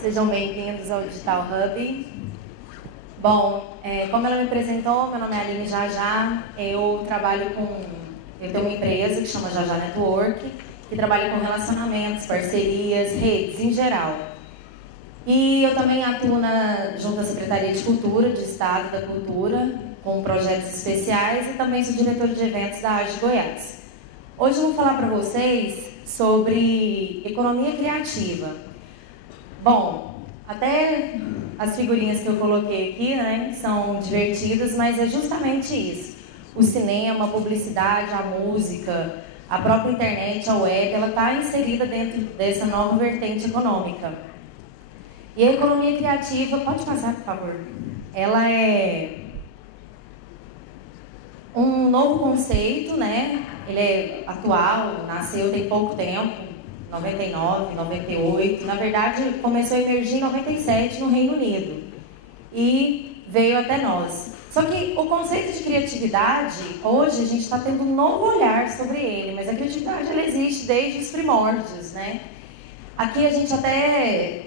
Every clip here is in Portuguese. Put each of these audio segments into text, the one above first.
Sejam bem-vindos ao Digital Hub. Bom, como ela me apresentou, meu nome é Aline Jajá, eu tenho uma empresa que chama Jajá Network, que trabalha com relacionamentos, parcerias, redes em geral. E eu também atuo junto à Secretaria de Cultura, de Estado da Cultura, com projetos especiais, e também sou diretora de eventos da AGE Goiás. Hoje eu vou falar para vocês sobre economia criativa. Bom, até as figurinhas que eu coloquei aqui, né, são divertidas, mas é justamente isso. O cinema, a publicidade, a música, a própria internet, a web, ela está inserida dentro dessa nova vertente econômica. E a economia criativa, pode passar, por favor? Ela é um novo conceito, né? Ele é atual, nasceu tem pouco tempo, 99, 98, na verdade começou a emergir em 97 no Reino Unido e veio até nós. Só que o conceito de criatividade, hoje a gente está tendo um novo olhar sobre ele, mas a criatividade ela existe desde os primórdios, né? Aqui a gente até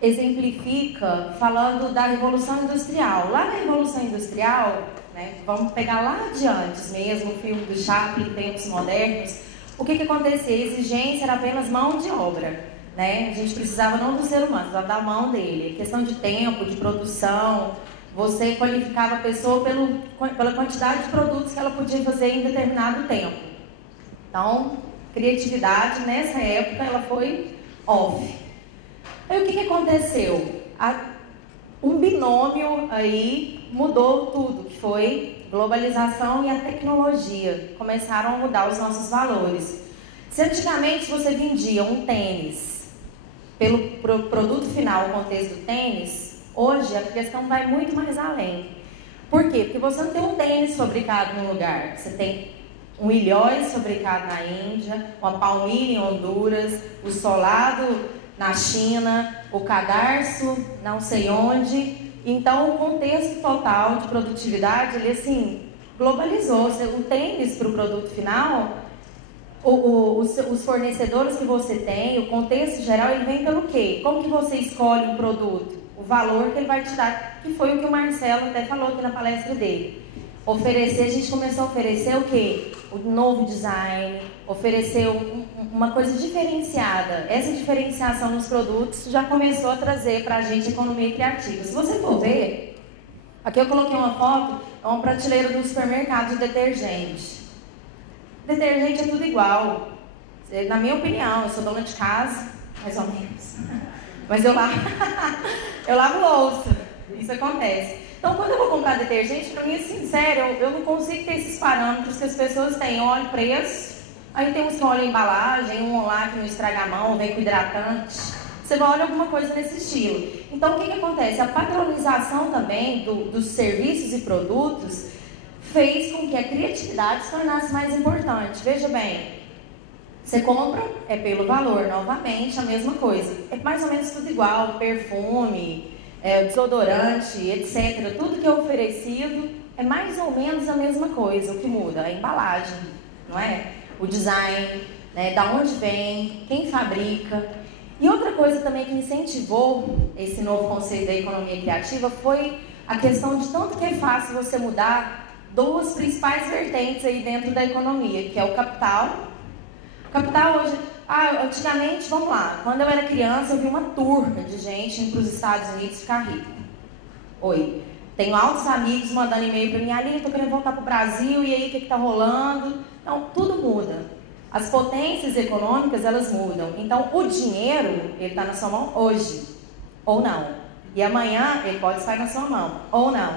exemplifica falando da Revolução Industrial. Lá na Revolução Industrial, né, vamos pegar lá de antes mesmo, o filme do Chaplin, Tempos Modernos. O que acontecia? A exigência era apenas mão de obra, né? A gente precisava não do ser humano, precisava da mão dele. Questão de tempo, de produção, você qualificava a pessoa pela quantidade de produtos que ela podia fazer em determinado tempo. Então, criatividade, nessa época, ela foi off. Aí o que aconteceu? Um binômio aí mudou tudo, que foi globalização e a tecnologia. Começaram a mudar os nossos valores. Se antigamente você vendia um tênis pelo produto final, o contexto do tênis, hoje a questão vai muito mais além. Por quê? Porque você não tem um tênis fabricado num lugar. Você tem um ilhóis fabricado na Índia, uma palmilha em Honduras, o solado na China, o cadarço não sei onde. Então, o contexto total de produtividade, ele assim, globalizou. O tênis para o produto final, os fornecedores que você tem, o contexto geral, ele vem pelo quê? Como que você escolhe um produto? O valor que ele vai te dar, que foi o que o Marcelo até falou aqui na palestra dele. A gente começou a oferecer o quê? O novo design, oferecer uma coisa diferenciada. Essa diferenciação nos produtos já começou a trazer para a gente economia criativa. Se você for ver, aqui eu coloquei uma foto, é uma prateleira do supermercado de detergente. Detergente é tudo igual. Na minha opinião, eu sou dona de casa, mais ou menos. Mas eu lavo louça, isso acontece. Então, quando eu vou comprar detergente, para mim, assim, sério, eu não consigo ter esses parâmetros que as pessoas têm. Olha o preço, aí tem uns que olham a embalagem, um lá que não estraga a mão, vem com hidratante. Você vai olhar alguma coisa nesse estilo. Então, o que acontece? A padronização também dos serviços e produtos fez com que a criatividade se tornasse mais importante. Veja bem, você compra, é pelo valor, novamente, a mesma coisa. É mais ou menos tudo igual, perfume, desodorante, etc. Tudo que é oferecido é mais ou menos a mesma coisa. O que muda? A embalagem, não é? O design, né? Da onde vem, quem fabrica. E outra coisa também que incentivou esse novo conceito da economia criativa foi a questão de tanto que é fácil você mudar duas principais vertentes aí dentro da economia, que é o capital. O capital hoje... antigamente, vamos lá, quando eu era criança, eu vi uma turma de gente indo para os Estados Unidos ficar rico. Oi, tenho altos amigos mandando e-mail para mim, Aline, estou querendo voltar para o Brasil, e aí, o que está rolando? Então, tudo muda. As potências econômicas, elas mudam. Então, o dinheiro, ele está na sua mão hoje, ou não. E amanhã, ele pode estar na sua mão, ou não.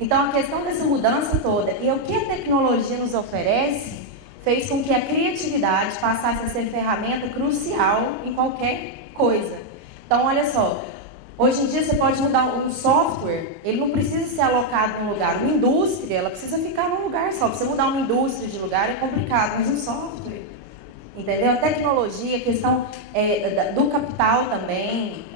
Então, a questão dessa mudança toda, e o que a tecnologia nos oferece, fez com que a criatividade passasse a ser ferramenta crucial em qualquer coisa. Então, olha só, hoje em dia você pode mudar um software, ele não precisa ser alocado num lugar. Uma indústria, ela precisa ficar num lugar só. Para você mudar uma indústria de lugar é complicado, mas um software, entendeu? A tecnologia, a questão do capital também,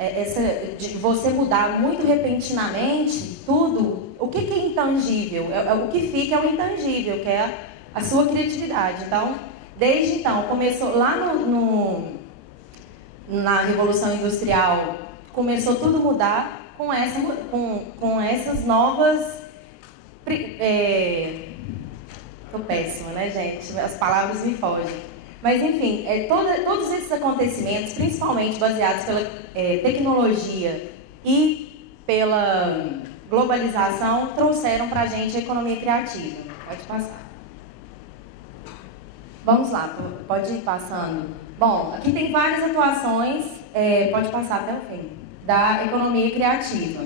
de você mudar muito repentinamente tudo. O que é intangível? O que fica é o intangível, que é a sua criatividade. Então, começou lá na Revolução Industrial começou tudo a mudar com essas novas... Tô péssima, né, gente? As palavras me fogem. Mas, enfim, todos esses acontecimentos, principalmente baseados pela tecnologia e pela globalização, trouxeram para a gente a economia criativa. Pode passar. Vamos lá, pode ir passando. Bom, aqui tem várias atuações, pode passar até o fim, da economia criativa.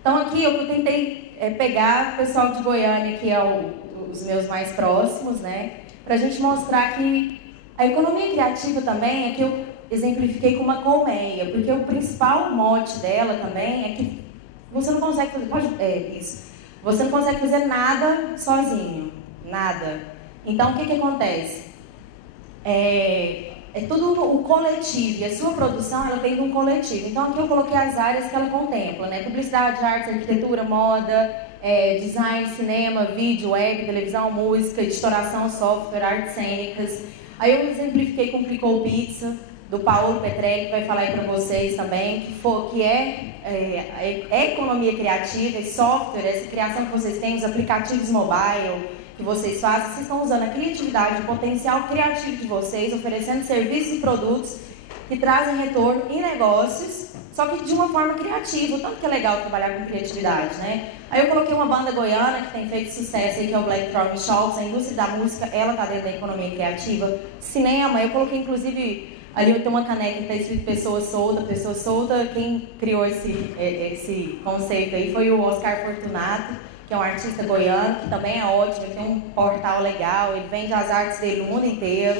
Então, aqui eu tentei pegar o pessoal de Goiânia, que é os meus mais próximos, né, para a gente mostrar que a economia criativa também é que eu exemplifiquei com uma colmeia, porque o principal mote dela também é que você não consegue fazer, você não consegue fazer nada sozinho, nada. Então, o que acontece? É tudo o coletivo, e a sua produção ela vem de um coletivo. Então, aqui eu coloquei as áreas que ela contempla, né? Publicidade, arte, arquitetura, moda, design, cinema, vídeo, web, televisão, música, editoração, software, artes cênicas. Aí eu exemplifiquei com o Clicou Pizza, do Paulo Petrelli, que vai falar aí para vocês também, que é economia criativa, e software, essa criação que vocês têm, os aplicativos mobile que vocês fazem, vocês estão usando a criatividade, o potencial criativo de vocês, oferecendo serviços e produtos que trazem retorno em negócios, só que de uma forma criativa. O tanto que é legal trabalhar com criatividade, né? Aí eu coloquei uma banda goiana que tem feito sucesso aí, que é o Black Thorn Scholz, a indústria da música, ela está dentro da economia criativa. Cinema, eu coloquei inclusive, ali tem uma caneca que está escrito Pessoa Solta, quem criou esse conceito aí foi o Oscar Fortunato, que é um artista goiano, que também é ótimo, ele tem um portal legal, ele vende as artes dele no mundo inteiro,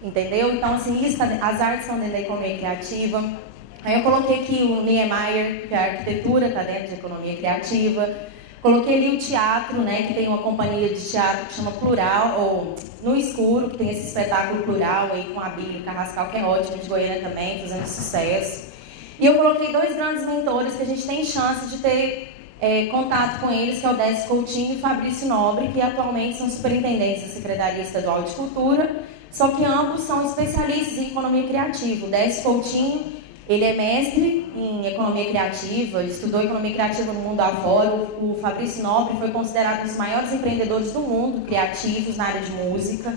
entendeu? Então, assim, as artes são dentro da economia criativa. Aí eu coloquei aqui o Niemeyer, que a arquitetura está dentro da economia criativa. Coloquei ali o teatro, né, que tem uma companhia de teatro que chama Plural, ou No Escuro, que tem esse espetáculo Plural aí com a Bíblia Carrascal, que é ótimo, de Goiânia também, fazendo sucesso. E eu coloquei dois grandes mentores que a gente tem chance de ter contato com eles, que é o Décio Coutinho e Fabrício Nobre, que atualmente são superintendentes da Secretaria Estadual de Cultura, só que ambos são especialistas em economia criativa. O Décio Coutinho, ele é mestre em economia criativa, estudou economia criativa no mundo afora. O Fabrício Nobre foi considerado um dos maiores empreendedores do mundo, criativos na área de música,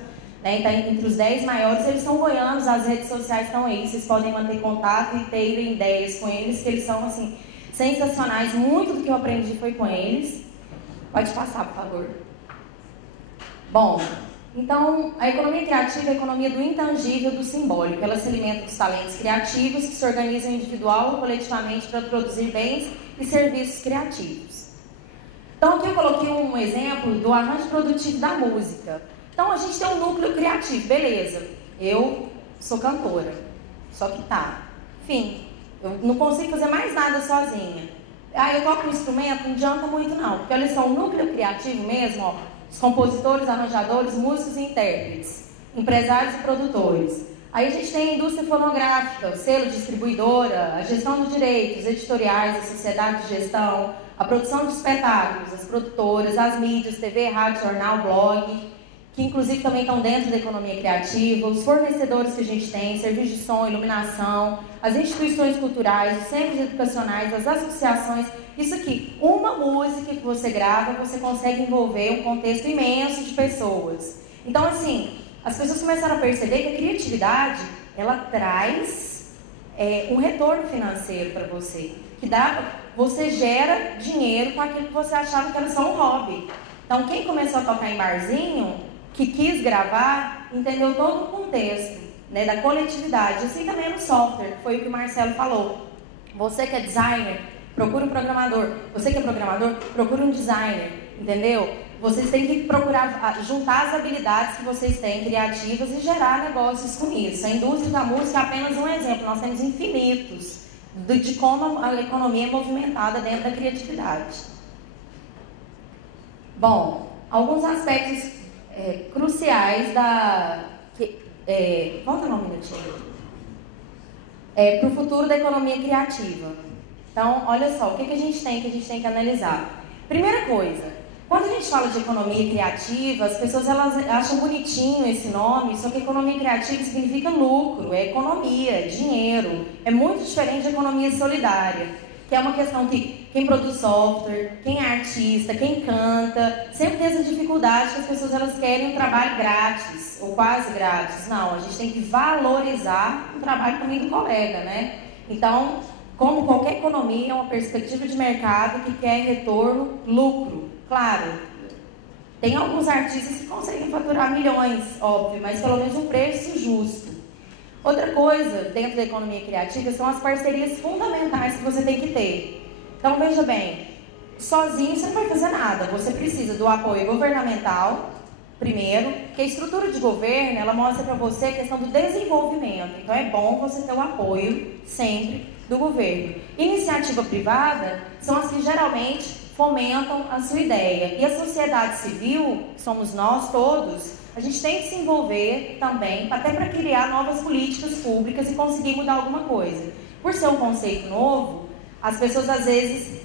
né? Então, entre os 10 maiores, eles são goianos, as redes sociais estão aí, vocês podem manter contato e ter ideias com eles, que eles são, assim, sensacionais. Muito do que eu aprendi foi com eles. Pode passar, por favor. Bom, então, a economia criativa é a economia do intangível, do simbólico. Ela se alimenta dos talentos criativos que se organizam individual ou coletivamente para produzir bens e serviços criativos. Então, aqui eu coloquei um exemplo do arranjo produtivo da música. Então, a gente tem um núcleo criativo, beleza. Eu sou cantora, só que enfim, eu não consigo fazer mais nada sozinha. Eu toco um instrumento, não adianta muito não, porque olha só, o núcleo criativo mesmo, ó, os compositores, arranjadores, músicos e intérpretes, empresários e produtores. Aí a gente tem a indústria fonográfica, o selo, distribuidora, a gestão de direitos, editoriais, a sociedade de gestão, a produção de espetáculos, as produtoras, as mídias, TV, rádio, jornal, blog, que inclusive também estão dentro da economia criativa, os fornecedores que a gente tem, serviço de som, iluminação, as instituições culturais, os centros educacionais, as associações. Isso aqui, uma música que você grava, você consegue envolver um contexto imenso de pessoas. Então, assim, as pessoas começaram a perceber que a criatividade, ela traz um retorno financeiro para você. Você gera dinheiro com aquilo que você achava que era só um hobby. Então, quem começou a tocar em barzinho, que quis gravar, entendeu todo o contexto, né, da coletividade. Assim também é no software, que foi o que o Marcelo falou. Você que é designer, procura um programador. Você que é programador, procura um designer, entendeu? Vocês têm que procurar juntar as habilidades que vocês têm criativas e gerar negócios com isso. A indústria da música é apenas um exemplo. Nós temos infinitos de como a economia é movimentada dentro da criatividade. Bom, alguns aspectos cruciais volta um minutinho. Para o futuro da economia criativa. Então, olha só, o que a gente tem que analisar? Primeira coisa, Quando a gente fala de economia criativa, as pessoas elas acham bonitinho esse nome, só que economia criativa significa lucro, é economia, dinheiro. É muito diferente de economia solidária, que é uma questão que quem produz software, quem é artista, quem canta, sempre tem essa dificuldade que as pessoas elas querem um trabalho grátis, ou quase grátis. Não, a gente tem que valorizar o trabalho também do colega, né? Então, como qualquer economia, é uma perspectiva de mercado que quer retorno, lucro. Claro, tem alguns artistas que conseguem faturar milhões, óbvio, mas pelo menos um preço justo. Outra coisa, dentro da economia criativa, são as parcerias fundamentais que você tem que ter. Então, veja bem, sozinho você não vai fazer nada, você precisa do apoio governamental, primeiro, que a estrutura de governo, ela mostra para você a questão do desenvolvimento. Então, é bom você ter o apoio, sempre, do governo. Iniciativa privada são as que geralmente fomentam a sua ideia. E a sociedade civil, que somos nós todos, a gente tem que se envolver também, até para criar novas políticas públicas e conseguir mudar alguma coisa. Por ser um conceito novo, as pessoas às vezes...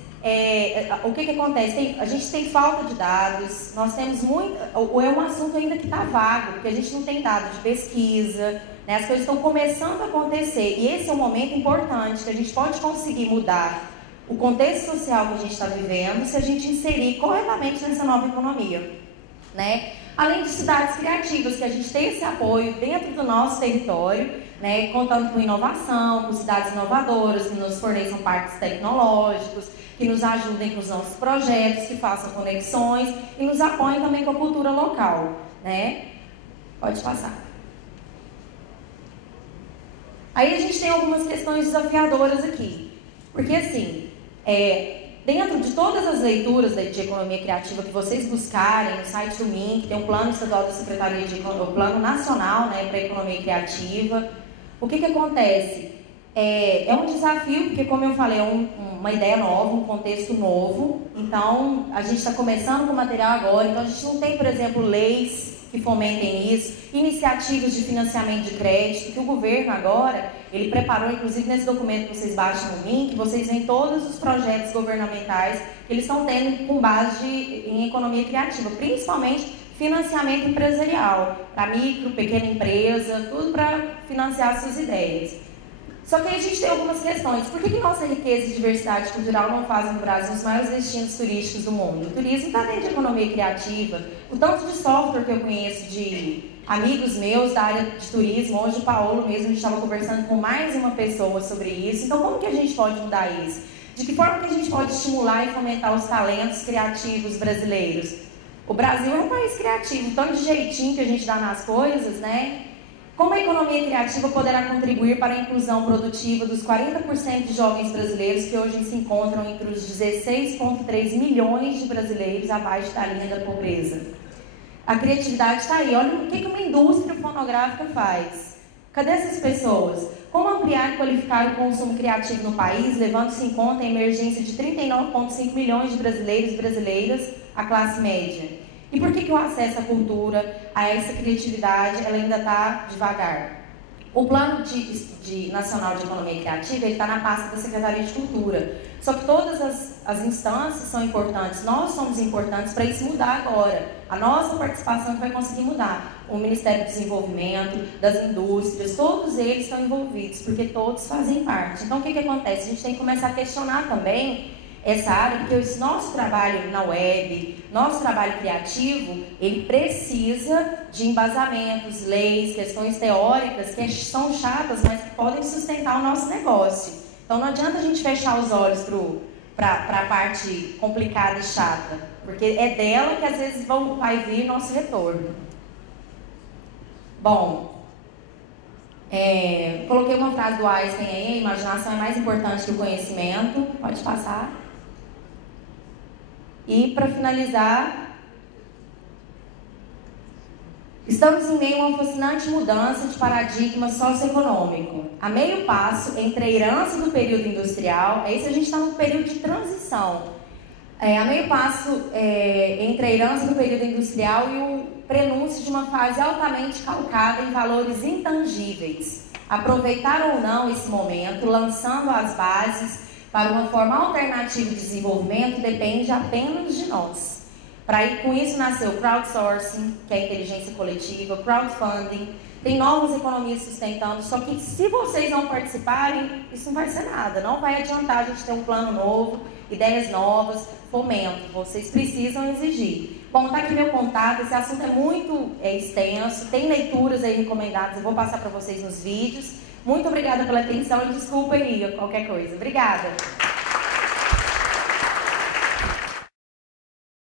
o que acontece? A gente tem falta de dados, nós temos muito... É um assunto ainda que está vago, porque a gente não tem dado de pesquisa, né? As coisas estão começando a acontecer, e esse é um momento importante, que a gente pode conseguir mudar o contexto social que a gente está vivendo, se a gente inserir corretamente nessa nova economia, né? Além de cidades criativas, que a gente tem esse apoio dentro do nosso território, né? Contando com inovação, com cidades inovadoras, que nos forneçam parques tecnológicos, que nos ajudem com os nossos projetos, que façam conexões e nos apoiem também com a cultura local, né? Pode passar. Aí a gente tem algumas questões desafiadoras aqui, porque assim, dentro de todas as leituras de economia criativa que vocês buscarem no site do MINC, tem um plano estadual da Secretaria de Economia, o plano nacional, né, para a economia criativa. O que acontece? É um desafio, porque como eu falei, é uma ideia nova, um contexto novo. Então, a gente está começando com o material agora, então a gente não tem, por exemplo, leis que fomentem isso, iniciativas de financiamento de crédito, que o governo agora, ele preparou, inclusive nesse documento que vocês baixam no link, vocês veem todos os projetos governamentais que eles estão tendo com base em economia criativa, principalmente financiamento empresarial, para micro, pequena empresa, tudo para financiar suas ideias. Só que aí a gente tem algumas questões. Por que nossa riqueza e diversidade cultural não fazem do Brasil os maiores destinos turísticos do mundo? O turismo está dentro de economia criativa. O tanto de software que eu conheço de amigos meus da área de turismo, hoje o Paulo mesmo, a gente estava conversando com mais uma pessoa sobre isso. Então, como que a gente pode mudar isso? De que forma que a gente pode estimular e fomentar os talentos criativos brasileiros? O Brasil é um país criativo, tanto de jeitinho que a gente dá nas coisas, né? Como a economia criativa poderá contribuir para a inclusão produtiva dos 40% de jovens brasileiros que hoje se encontram entre os 16,3 milhões de brasileiros abaixo da linha da pobreza? A criatividade está aí. Olha o que uma indústria fonográfica faz. Cadê essas pessoas? Como ampliar e qualificar o consumo criativo no país, levando-se em conta a emergência de 39,5 milhões de brasileiros e brasileiras, a classe média? E por que o acesso à cultura, a essa criatividade, ela ainda está devagar? O Plano Nacional de Economia Criativa está na pasta da Secretaria de Cultura. Só que todas as instâncias são importantes, nós somos importantes para isso mudar agora. A nossa participação que vai conseguir mudar. O Ministério do Desenvolvimento, das indústrias, todos eles estão envolvidos, porque todos fazem parte. Então, o que acontece? A gente tem que começar a questionar também essa área, porque esse nosso trabalho na web, nosso trabalho criativo, ele precisa de embasamentos, leis, questões teóricas que são chatas, mas que podem sustentar o nosso negócio. Então não adianta a gente fechar os olhos para a parte complicada e chata, porque é dela que às vezes vai vir nosso retorno. Bom, coloquei uma frase do Einstein aí: a imaginação é mais importante que o conhecimento. Pode passar. E, para finalizar, estamos em meio a uma fascinante mudança de paradigma socioeconômico. A meio passo entre a herança do período industrial, a gente está num período de transição. A meio passo entre a herança do período industrial e o prenúncio de uma fase altamente calcada em valores intangíveis. Aproveitar ou não esse momento, lançando as bases para uma forma alternativa de desenvolvimento, depende apenas de nós. Com isso nasceu o crowdsourcing, que é a inteligência coletiva, crowdfunding, tem novas economias sustentando, só que se vocês não participarem, isso não vai ser nada, não vai adiantar a gente ter um plano novo, ideias novas, fomento, vocês precisam exigir. Bom, tá aqui meu contato, esse assunto é muito extenso, tem leituras aí recomendadas, eu vou passar para vocês nos vídeos. Muito obrigada pela atenção e desculpa aí qualquer coisa. Obrigada!